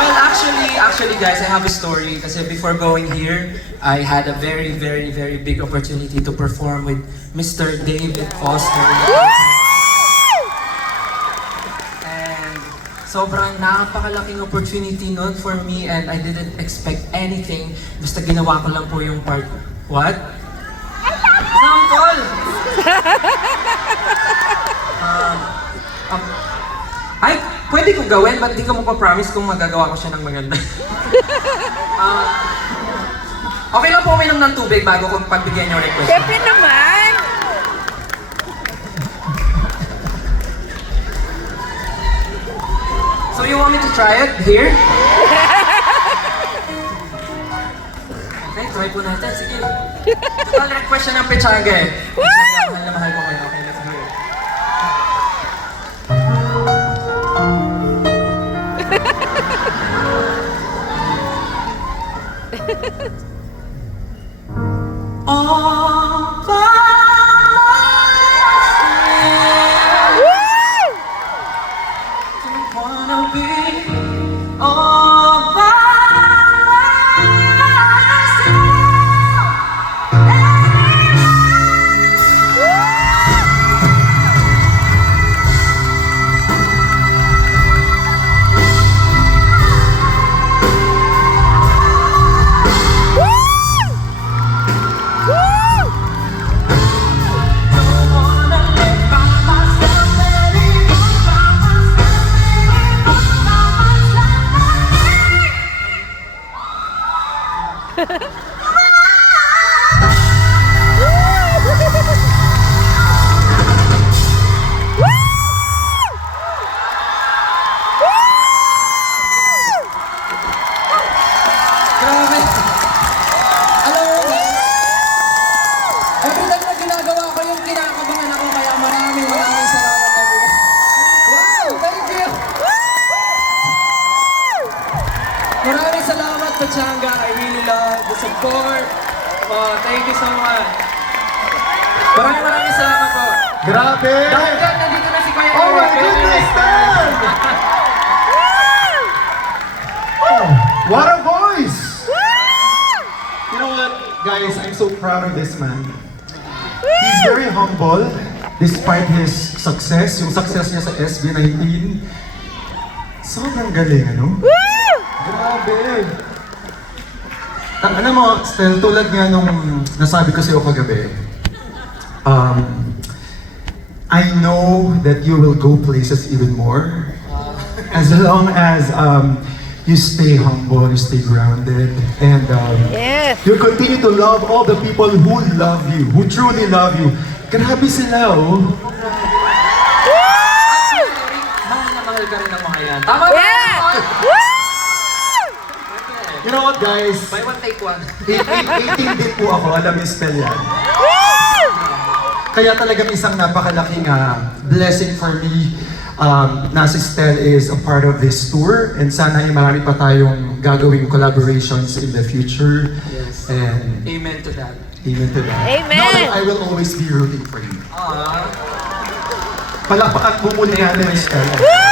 Well, actually, guys, I have a story. Kasi before going here, I had a very, very, very big opportunity to perform with Mr. David Foster. And sobrang napakalaking opportunity nun for me, and I didn't expect anything. Basta ginawa ko lang po yung part. What? Sample! Ay, pwede ko gawin, ba't di ka mo pa-promise kung magagawa ko siya ng maganda? Okay lang po uminom ng tubig bago kong pagbigyan yung request. Siyempre naman! So you want me to try it here? Okay, try po natin. Sige. Total request siya ng Pechanga eh. Pechanga, mahal na mahal ko kayo. Okay, let's do it. All by myself, don't wanna be all by Grabe! Alam mo, every time na ginagawa ko yung kinakabahan ako, kaya maraming salamat everyone. Wow! Thank you! Maraming salamat, Pechanga. I really love the support. Oh, thank you so much. Maraming salamat po. Grabe! Dahil dyan, nandito na si Kuya Oh my Eric. goodness, Dan! Oh, what a voice! You know what, guys? I'm so proud of this man. He's very humble despite his success. Yung success niya sa SB19. Sobrang galing, ano? Grabe! Ano mo, Stel, tulad nga nung nasabi ko sa'yo kagabi, I know that you will go places even more as long as you stay humble, you stay grounded, and Yes. you continue to love all the people who love you, who truly love you. Grabe sila, oh. Mahal na mahal ka rin ng mga yan. Tama ba? Yeah! You know what, guys? By one, take one. 18 din po ako, alam yung spell yan. Kaya talagang isang napakalaking blessing for me na si Stel is a part of this tour, and sana ay marami pa tayong gagawing collaborations in the future. Yes. And Amen to that. amen to that. Amen. Know that I will always be rooting for you. Ah. Palakpakan po muli natin, Stel. Woo!